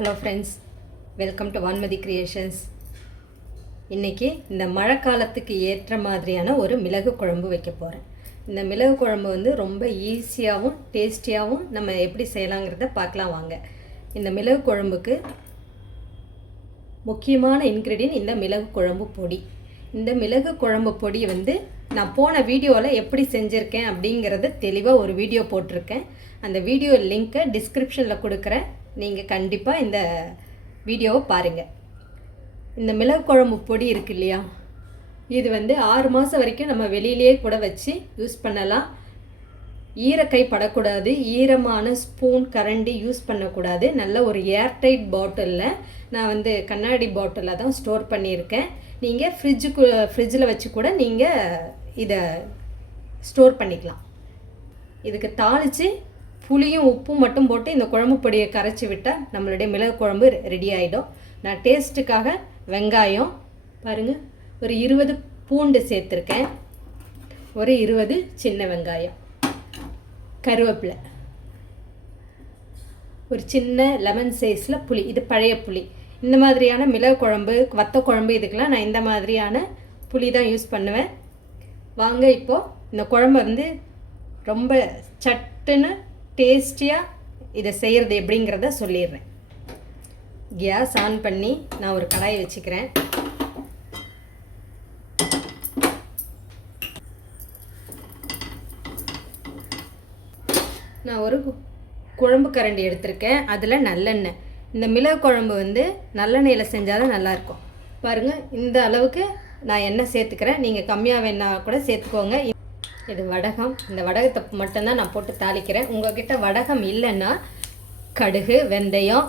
Hello friends welcome to Vanmathi creations இன்றைக்கி இந்த மழை காலத்துக்கு ஏற்ற மாதிரியான ஒரு மிளகு குழம்பு வைக்க போகிறேன் இந்த மிளகு குழம்பு வந்து ரொம்ப ஈஸியாகவும் டேஸ்டியாகவும் நம்ம எப்படி செய்யலாங்கிறத பார்க்கலாம் வாங்க. இந்த மிளகு குழம்புக்கு முக்கியமான இன்க்ரீடியன்ட் இந்த மிளகு குழம்பு பொடி. இந்த மிளகு குழம்பு பொடி வந்து நான் போன வீடியோவில் எப்படி செஞ்சுருக்கேன் அப்படிங்கிறத தெளிவாக ஒரு வீடியோ போட்டிருக்கேன். அந்த வீடியோ லிங்க்கை டிஸ்கிரிப்ஷனில் கொடுக்குறேன். நீங்கள் கண்டிப்பாக இந்த வீடியோவை பாருங்கள் இந்த மிளகு குழம்பு பொடி இருக்கு இல்லையா? இது வந்து ஆறு மாதம் வரைக்கும் நம்ம வெளியிலேயே கூட வச்சு யூஸ் பண்ணலாம். ஈரக்கை படக்கூடாது ஈரமான ஸ்பூன் கரண்டி யூஸ் பண்ணக்கூடாது. நல்ல ஒரு ஏர்டைட் பாட்டிலில் நான் வந்து கண்ணாடி பாட்டிலில் தான் ஸ்டோர் பண்ணியிருக்கேன். நீங்கள் ஃப்ரிட்ஜுக்கு ஃப்ரிட்ஜில் வச்சு கூட நீங்கள் இதை ஸ்டோர் பண்ணிக்கலாம். இதுக்கு தாளித்து புளியும் உப்பும் மட்டும் போட்டு இந்த குழம்பு பொடியை கரைச்சி விட்டால் நம்மளுடைய மிளகு குழம்பு ரெடி ஆகிடும் நான் டேஸ்ட்டுக்காக வெங்காயம் பாருங்கள் ஒரு இருபது பூண்டு சேர்த்துருக்கேன். ஒரு இருபது சின்ன வெங்காயம். கருவேப்பிலை. ஒரு சின்ன லெமன் சைஸில் புளி இது பழைய புளி. இந்த மாதிரியான மிளகு குழம்பு வத்த குழம்பு இதுக்கெல்லாம் நான் இந்த மாதிரியான புளி தான் யூஸ் பண்ணுவேன். வாங்க இப்போது இந்த குழம்பு வந்து ரொம்ப சட்டுன்னு டேஸ்டியாக இதை செய்கிறது எப்படிங்கிறத சொல்லிடுறேன். கேஸ் ஆன் பண்ணி நான் ஒரு கடாயை வச்சுக்கிறேன். நான் ஒரு குழம்பு கரண்டி எடுத்திருக்கேன். அதில் நல்லெண்ணெய். இந்த மிளகு குழம்பு வந்து நல்லெண்ணெயில் செஞ்சால் தான் நல்லாயிருக்கும். பாருங்கள் இந்த அளவுக்கு நான் எண்ணெய் சேர்த்துக்கிறேன். நீங்கள் கம்மியாக வேணா கூட சேர்த்துக்கோங்க. இது வடகம். இந்த வடகத்தை மட்டும்தான் நான் போட்டு தாளிக்கிறேன். உங்ககிட்ட வடகம் இல்லைன்னா கடுகு வெந்தயம்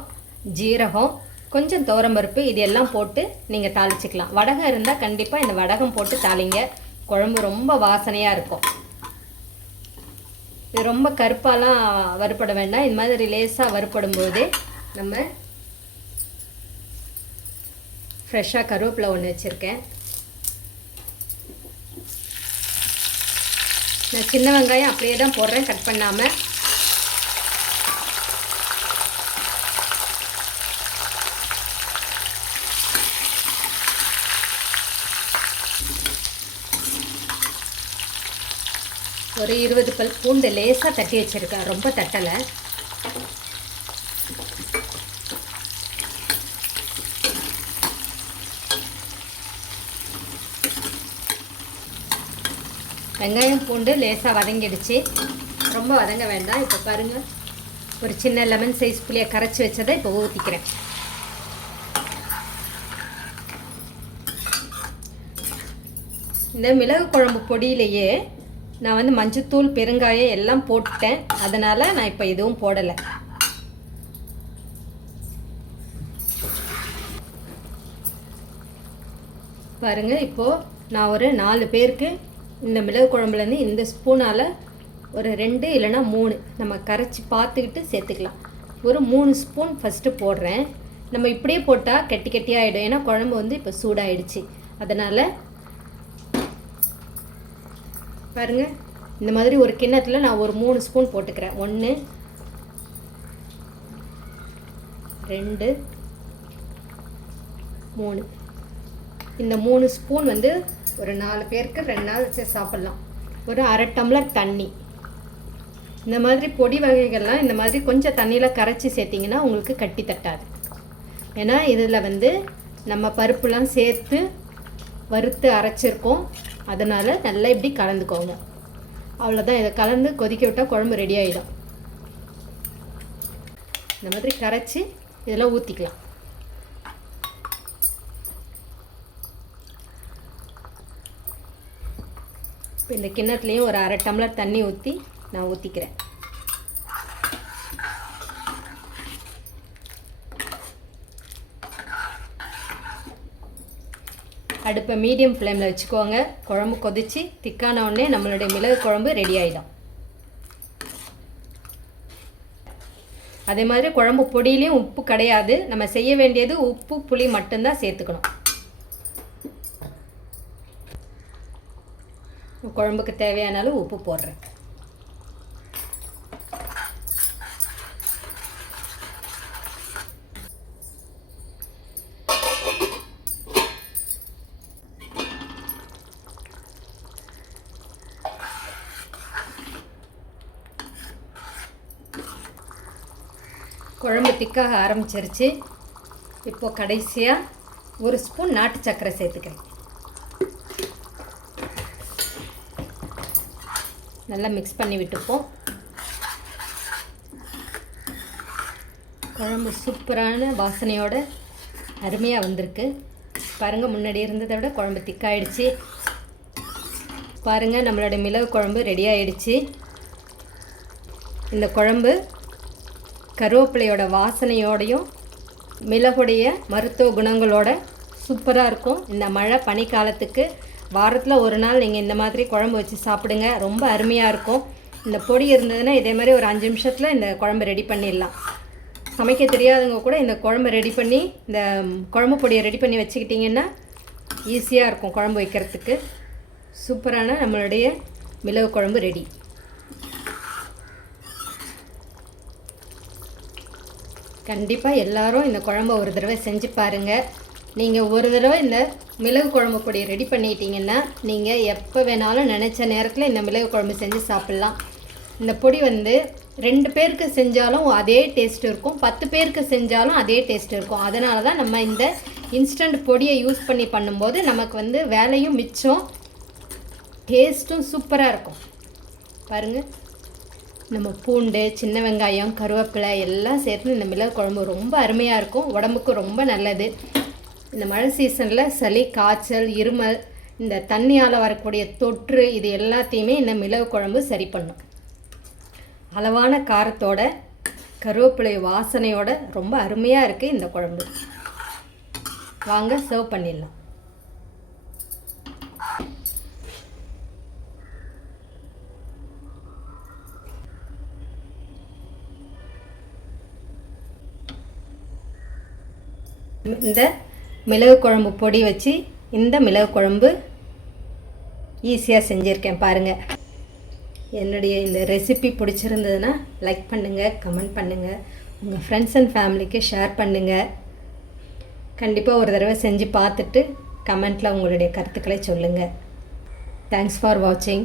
ஜீரகம் கொஞ்சம் துவரம்பருப்பு இது எல்லாம் போட்டு நீங்கள் தாளிச்சிக்கலாம். வடகம் இருந்தால் கண்டிப்பாக இந்த வடகம் போட்டு தாளிங்க. குழம்பு ரொம்ப வாசனையாக இருக்கும். இது ரொம்ப கருப்பாலாம் வறுப்பட வேண்டாம். இது மாதிரி லேசாக வறுப்படும் போது நம்ம ஃப்ரெஷ்ஷாக கருவேப்பிலை ஒன்று வச்சுருக்கேன். நான் சின்ன வெங்காயம் அப்படியே தான் போடுறேன் கட் பண்ணாமல் ஒரு இருபது பல் பூண்டு லேசாக தட்டி வச்சுருக்கேன் ரொம்ப தட்டலை. வெங்காயம் பூண்டு லேசாக வதங்கிடுச்சு. ரொம்ப வதங்க வேண்டாம். இப்போ பாருங்கள் ஒரு சின்ன லெமன் சைஸ் புளியை கரைச்சி வச்சதை இப்போ ஊற்றிக்கிறேன் இந்த மிளகு குழம்பு பொடியிலேயே நான் வந்து மஞ்சத்தூள் பெருங்காயம் எல்லாம் போட்டுட்டேன் அதனால் நான் இப்போ எதுவும் போடலை. பாருங்கள் இப்போது நான் ஒரு நாலு பேருக்கு இந்த மிளகு குழம்புலேருந்து இந்த ஸ்பூனால் ஒரு ரெண்டு இல்லைன்னா மூணு நம்ம கரைச்சி பார்த்துக்கிட்டு சேர்த்துக்கலாம். ஒரு மூணு ஸ்பூன் ஃபஸ்ட்டு போடுறேன். நம்ம இப்படியே போட்டால் கெட்டி கெட்டியாகிடும் ஏன்னா குழம்பு வந்து இப்போ சூடாயிடுச்சு. அதனால் பாருங்கள் இந்த மாதிரி ஒரு கிண்ணத்தில் நான் ஒரு மூணு ஸ்பூன் போட்டுக்கிறேன். ஒன்று ரெண்டு மூணு. இந்த மூணு ஸ்பூன் வந்து ஒரு நாலு பேருக்கு ரெண்டு நாள் வச்சு சாப்பிட்லாம். ஒரு அரை டம்ளர் தண்ணி. இந்த மாதிரி பொடி வகைகள்லாம் இந்த மாதிரி கொஞ்சம் தண்ணியில் கரைச்சி சேர்த்திங்கன்னா உங்களுக்கு கட்டி தட்டாது. ஏன்னா இதில் வந்து நம்ம பருப்புலாம் சேர்த்து வறுத்து அரைச்சிருக்கோம். அதனால் நல்லா இப்படி கலந்துக்கோங்க. அவ்வளோதான் இதை கலந்து கொதிக்க விட்டால் குழம்பு ரெடி ஆகிடும் இந்த மாதிரி கரைச்சி இதெல்லாம் ஊற்றிக்கலாம் இப்போ இந்த கிண்ணத்துலேயும் ஒரு அரை டம்ளர் தண்ணி ஊற்றி நான் ஊற்றிக்கிறேன் அடுப்பை மீடியம் ஃப்ளேமில் வச்சுக்கோங்க. குழம்பு கொதித்து திக்கான உடனே நம்மளுடைய மிளகு குழம்பு ரெடி ஆகிடும் அதே மாதிரி குழம்பு பொடியிலையும் உப்பு கிடையாது. நம்ம செய்ய வேண்டியது உப்பு புளி மட்டும்தான் சேர்த்துக்கணும். குழம்புக்கு தேவையான அளவு உப்பு போடுறேன். குழம்பு திக்காக ஆரம்பிச்சிருச்சு. இப்போது கடைசியாக ஒரு ஸ்பூன் நாட்டு சர்க்கரை சேர்த்துக்கிறேன். நல்லா மிக்ஸ் பண்ணி விட்டுப்போம். குழம்பு சூப்பரான வாசனையோட அருமையாக வந்திருக்கு. பாருங்கள் முன்னாடி இருந்ததை விட குழம்பு திக்காயிடுச்சு. பாருங்கள் நம்மளோட மிளகு குழம்பு ரெடி ஆயிடுச்சு. இந்த குழம்பு கருவேப்பிலையோட வாசனையோடையும் மிளகுடைய மருத்துவ குணங்களோட சூப்பராக இருக்கும். இந்த மழை பனிக்காலத்துக்கு வாரத்தில் ஒரு நாள் நீங்கள் இந்த மாதிரி குழம்பு வச்சு சாப்பிடுங்க. ரொம்ப அருமையாக இருக்கும். இந்த பொடி இருந்ததுன்னா இதே மாதிரி ஒரு அஞ்சு நிமிஷத்தில் இந்த குழம்பு ரெடி பண்ணிடலாம். சமைக்க தெரியாதவங்க கூட இந்த குழம்பு ரெடி பண்ணி இந்த குழம்பு பொடியை ரெடி பண்ணி வச்சுக்கிட்டிங்கன்னா ஈஸியாக இருக்கும் குழம்பு வைக்கிறதுக்கு. சூப்பரான நம்மளுடைய மிளகு குழம்பு ரெடி. கண்டிப்பாக எல்லோரும் இந்த குழம்ப ஒரு தடவை செஞ்சு பாருங்கள் நீங்கள் ஒரு தடவை இந்த மிளகு குழம்பு பொடி ரெடி பண்ணிட்டீங்கன்னா நீங்கள் எப்போ வேணாலும் நினச்ச நேரத்தில் இந்த மிளகு குழம்பு செஞ்சு சாப்பிட்லாம். இந்த பொடி வந்து ரெண்டு பேருக்கு செஞ்சாலும் அதே டேஸ்ட் இருக்கும். பத்து பேருக்கு செஞ்சாலும் அதே டேஸ்ட் இருக்கும். அதனால தான் நம்ம இந்த இன்ஸ்டன்ட் பொடியை யூஸ் பண்ணி பண்ணும்போது நமக்கு வந்து வேலையும் மிச்சம் டேஸ்ட்டும் சூப்பராக இருக்கும். பாருங்கள் நம்ம பூண்டு சின்ன வெங்காயம் கருவேப்பிலை எல்லாம் சேர்த்து இந்த மிளகு குழம்பு ரொம்ப அருமையாக இருக்கும். உடம்புக்கு ரொம்ப நல்லது. இந்த மழை சீசனில் சளி காய்ச்சல் இருமல் இந்த தண்ணியால் வரக்கூடிய தொற்று இது எல்லாத்தையுமே இந்த மிளகு குழம்பு சரி பண்ணும். அளவான காரத்தோட கருவேப்பிலை வாசனையோட ரொம்ப அருமையாக இருக்குது இந்த குழம்பு. வாங்க சர்வ் பண்ணிடலாம். இந்த மிளகு குழம்பு பொடி வச்சு இந்த மிளகு குழம்பு ஈஸியாக செஞ்சுருக்கேன் பாருங்கள் என்னுடைய இந்த ரெசிபி பிடிச்சிருந்ததுன்னா லைக் பண்ணுங்கள் கமெண்ட் பண்ணுங்கள் உங்கள் ஃப்ரெண்ட்ஸ் அண்ட் ஃபேமிலிக்கு ஷேர் பண்ணுங்கள் கண்டிப்பாக ஒரு தடவை செஞ்சு பார்த்துட்டு கமெண்ட்டில் உங்களுடைய கருத்துக்களை சொல்லுங்கள் தேங்க்ஸ் ஃபார் வாட்சிங்